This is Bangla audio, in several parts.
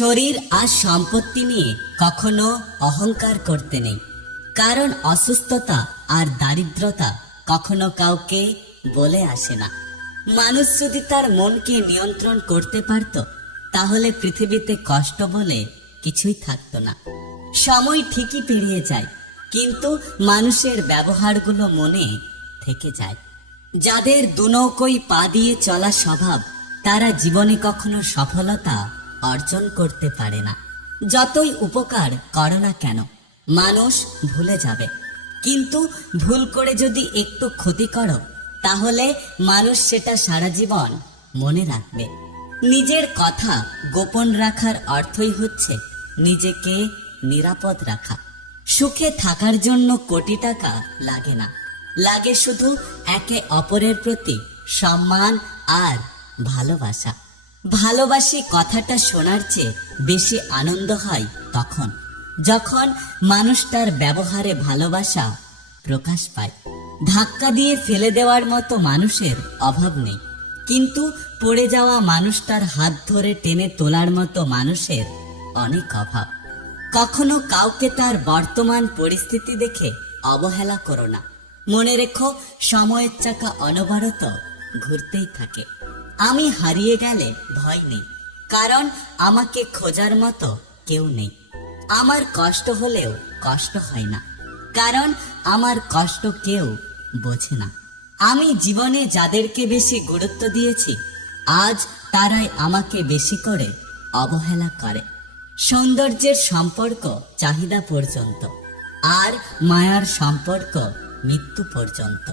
শরীর আর সম্পত্তি নিয়ে কখনো অহংকার করতে নেই। কারণ অসুস্থতা আর দারিদ্রতা কখনো কাউকে বলে আসে না। মানুষ যদি তার মনকে নিয়ন্ত্রণ করতে পারত, তাহলে পৃথিবীতে কষ্ট বলে কিছুই থাকতো না। সময় ঠিকই পেরিয়ে যায়, কিন্তু মানুষের ব্যবহারগুলো মনে থেকে যায়। যাদের দুনৌকোই পা দিয়ে চলা স্বভাব, তারা জীবনে কখনো সফলতা অর্জন করতে পারে না। যতই উপকার করো না কেন, মানুষ ভুলে যাবে। কিন্তু ভুল করে যদি একটু ক্ষতি করো, তাহলে মানুষ সেটা সারা জীবন মনে রাখবে। নিজের কথা গোপন রাখার অর্থই হচ্ছে নিজেকে নিরাপদ রাখা। সুখে থাকার জন্য কোটি টাকা লাগে না। লাগে শুধু একে অপরের প্রতি সম্মান আর ভালোবাসা। ভালোবাসি কথাটা শোনার চেয়ে বেশি আনন্দ হয় তখন, যখন মানুষটার ব্যবহারে ভালোবাসা প্রকাশ পায়। ধাক্কা দিয়ে ফেলে দেওয়ার মতো মানুষের অভাব নেই। কিন্তু পড়ে যাওয়া মানুষটার হাত ধরে টেনে তোলার মতো মানুষের অনেক অভাব। কখনো কাউকে তার বর্তমান পরিস্থিতি দেখে অবহেলা করো না। মনে রেখো, সময়ের চাকা অনবরত ঘুরতেই থাকে। আমি হারিয়ে গেলে ভয় নেই, কারণ আমাকে খোঁজার মতো কেউ নেই। আমার কষ্ট হলেও কষ্ট হয় না, কারণ আমার কষ্ট কেউ বোঝে না। আমি জীবনে যাদেরকে বেশি গুরুত্ব দিয়েছি, আজ তারাই আমাকে বেশি করে অবহেলা করে। সৌন্দর্যের সম্পর্ক চাহিদা পর্যন্ত, আর মায়ার সম্পর্ক মৃত্যু পর্যন্ত।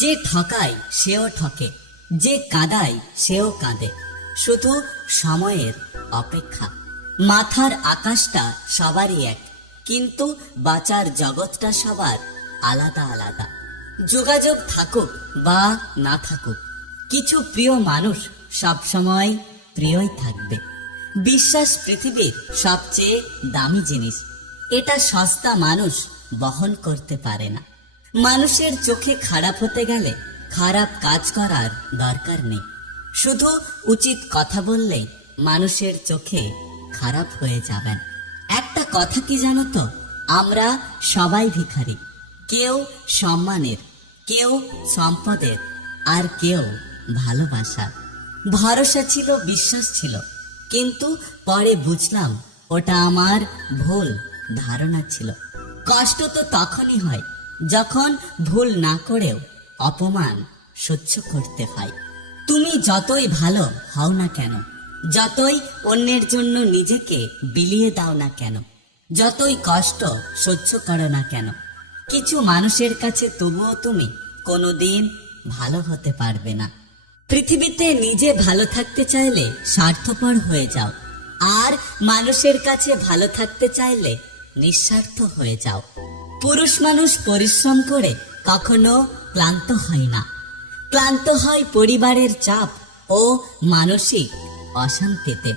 যে ঠকায় সেও ঠকে। যে কাঁদায় সেও কাঁদে। শুধু সময়ের অপেক্ষা। মাথার আকাশটা সবারই এক, কিন্তু বাঁচার জগৎটা সবার আলাদা আলাদা। যোগাযোগ থাকুক বা না থাকুক, কিছু প্রিয় মানুষ সবসময় প্রিয়ই থাকবে। বিশ্বাস পৃথিবীর সবচেয়ে দামি জিনিস। এটা সস্তা মানুষ বহন করতে পারে না। মানুষের চোখে খারাপ হতে গেলে খারাপ কাজ করার দরকার নেই। শুধু উচিত কথা বললে মানুষের চোখে খারাপ হয়ে যাবেন। একটা কথা কি জানো তো? আমরা সবাই ভিখারি। কেউ সম্মানের, কেউ সম্পদের, আর কেউ ভালোবাসার। ভরসা ছিল, বিশ্বাস ছিল। কিন্তু পরে বুঝলাম, ওটা আমার ভুল ধারণা ছিল। কষ্ট তো তখনই হয়, যখন ভুল না করেও অপমান সহ্য করতে হয়। তুমি যতই ভালো হও না কেন, যতই অন্যের জন্য নিজেকে বিলিয়ে দাও না কেন, যতই কষ্ট সহ্য করো না কেন, কিছু মানুষের কাছে তবুও তুমি কোনোদিন ভালো হতে পারবে না। পৃথিবীতে নিজে ভালো থাকতে চাইলে স্বার্থপর হয়ে যাও, আর মানুষের কাছে ভালো থাকতে চাইলে নিঃস্বার্থ হয়ে যাও। পুরুষ মানুষ পরিশ্রম করে কখনো ক্লান্ত হয় না। ক্লান্ত হয় পরিবারের চাপ ও মানসিক অশান্তিতে।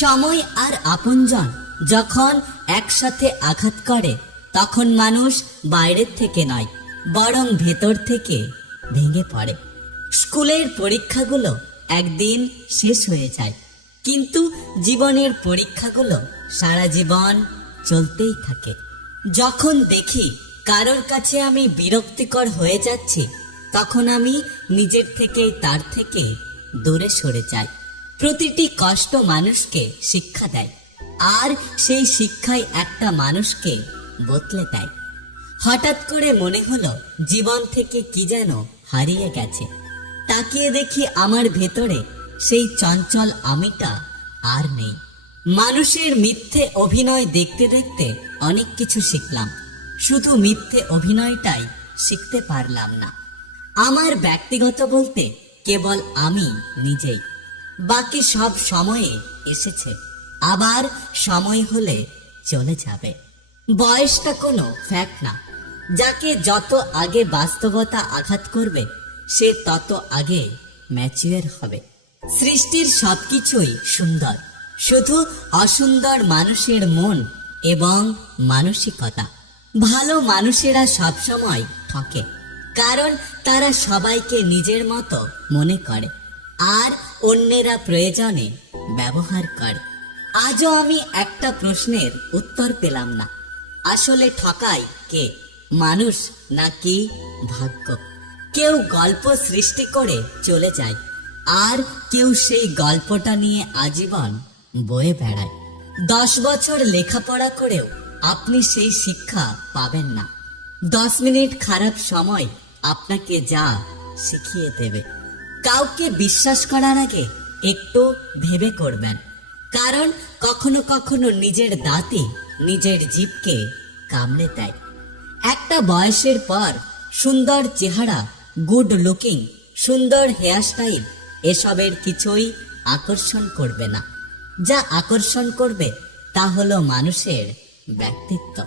সময় আর আপনজন যখন একসাথে আঘাত করে, তখন মানুষ বাইরের থেকে নয়, বরং ভেতর থেকে ভেঙে পড়ে। স্কুলের পরীক্ষাগুলো একদিন শেষ হয়ে যায়, কিন্তু জীবনের পরীক্ষাগুলো সারা জীবন চলতেই থাকে। যখন দেখি কারোর কাছে আমি বিরক্তিকর হয়ে যাচ্ছি, তখন আমি নিজের থেকে তার থেকে দূরে সরে যাই। প্রতিটি কষ্ট মানুষকে শিক্ষা দেয়, আর সেই শিক্ষাই একটা মানুষকে বদলে দেয়। হঠাৎ করে মনে হলো জীবন থেকে কি যেন হারিয়ে গেছে। তাকিয়ে দেখি আমার ভেতরে সেই চঞ্চল আমিটা আর নেই। মানুষের মিথ্যে অভিনয় দেখতে দেখতে অনেক কিছু শিখলাম। শুধু মিথ্যে অভিনয়টাই শিখতে পারলাম না। আমার ব্যক্তিগত বলতে কেবল আমি নিজেই। বাকি সব সময়ে এসেছে। আবার সময় হলে চলে যাবে। বয়সটা কোনো ফ্যাক্ট না। যাকে যত আগে বাস্তবতা আঘাত করবে, সে তত আগে ম্যাচিওর হবে। সৃষ্টির সবকিছুই সুন্দর। শুধু অসুন্দর মানুষের মন এবং মানসিকতা। ভালো মানুষেরা সবসময় ঠকে, কারণ তারা সবাইকে নিজের মতো মনে করে, আর অন্যেরা প্রয়োজনে ব্যবহার করে। আজও আমি একটা প্রশ্নের উত্তর পেলাম না, আসলে ঠকাই কে, মানুষ নাকি ভাগ্য? কেউ গল্প সৃষ্টি করে চলে যায়, আর কেউ সেই গল্পটা নিয়ে আজীবন বয়ে বেড়ায়। দশ বছর লেখাপড়া করেও আপনি সেই শিক্ষা পাবেন না। দশ মিনিট খারাপ সময় আপনাকে যা শিখিয়ে দেবে। কাউকে বিশ্বাস করার আগে একটু ভেবে করবেন। কারণ কখনো কখনো নিজের দাঁতে নিজের জীবকে কামড়ে দেয়। একটা বয়সের পর সুন্দর চেহারা গুড লুকিং সুন্দর হেয়ারস্টাইল এসবের কিছুই আকর্ষণ করবে না। যা আকর্ষণ করবে তা হলো মানুষের ব্যক্তিত্ব।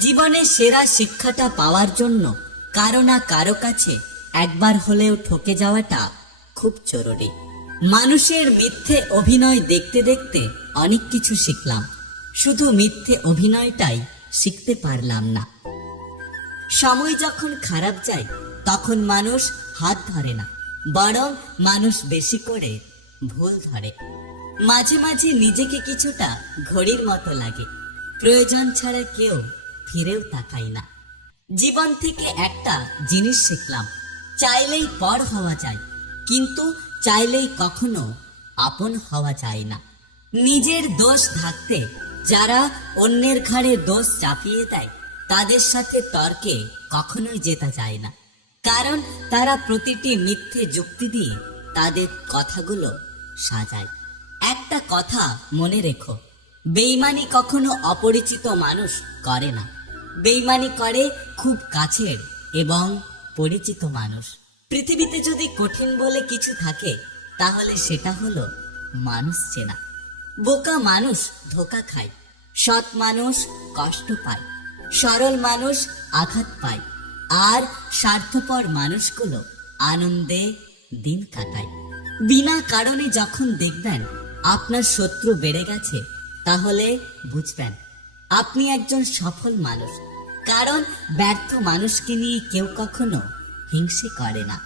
জীবনে সেরা শিক্ষাটা পাওয়ার জন্য কারও না কারও কাছে একবার হলেও ঠকে যাওয়াটা খুব জরুরি। মানুষের মিথ্যে অভিনয় দেখতে দেখতে অনেক কিছু শিখলাম। শুধু মিথ্যে অভিনয়টাই শিখতে পারলাম না। সময় যখন খারাপ যায়, তখন মানুষ হাত ধরে না, বরং মানুষ বেশি করে ভুল ধরে। মাঝে মাঝে নিজেকে কিছুটা ঘড়ির মতো লাগে। প্রয়োজন ছাড়া কেউ ফিরেও তাকায় না। জীবন থেকে একটা জিনিস শিখলাম, চাইলেই পর হওয়া যায়, কিন্তু চাইলেই কখনো আপন হওয়া যায় না। নিজের দোষ থাকতে যারা অন্যের ঘাড়ে দোষ চাপিয়ে দেয়, তাদের সাথে তর্কে কখনোই জেতা যায় না। কারণ তারা প্রতিটি মিথ্যে যুক্তি দিয়ে তাদের কথাগুলো সাজায়। একটা কথা মনে রেখো বেইমানি কখনো অপরিচিত মানুষ করে না। বেইমানি করে খুব কাছের এবং পরিচিত মানুষ। পৃথিবীতে যদি কঠিন বলে কিছু থাকে, তাহলে সেটা হলো মানুষ চেনা। বোকা মানুষ ধোকা খায়, সৎ মানুষ কষ্ট পায়, সরল মানুষ আঘাত পায়, আর স্বার্থপর মানুষগুলো আনন্দে দিন কাটায়। বিনা কারণে যখন দেখবেন আপনার শত্রু বেড়ে গেছে তাহলে বুঝবেন, আপনি একজন সফল মানুষ। কারণ ব্যর্থ মানুষকে নিয়ে কেউ কখনো হিংসে করে না।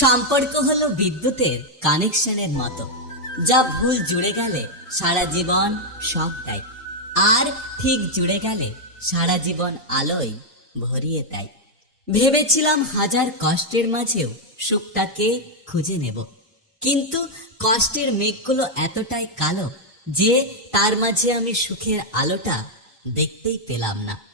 সম্পর্ক হলো বিদ্যুতের কানেকশনের মতো, যা ভুল জুড়ে গেলে সারা জীবন সব দেয়, আর ঠিক জুড়ে গেলে সারা জীবন আলোয় ভরিয়ে দেয়। ভেবেছিলাম হাজার কষ্টের মাঝেও সুখটাকে খুঁজে নেব, কিন্তু কষ্টের মেঘগুলো এতটাই কালো যে তার মাঝে আমি সুখের আলোটা দেখতেই পেলাম না।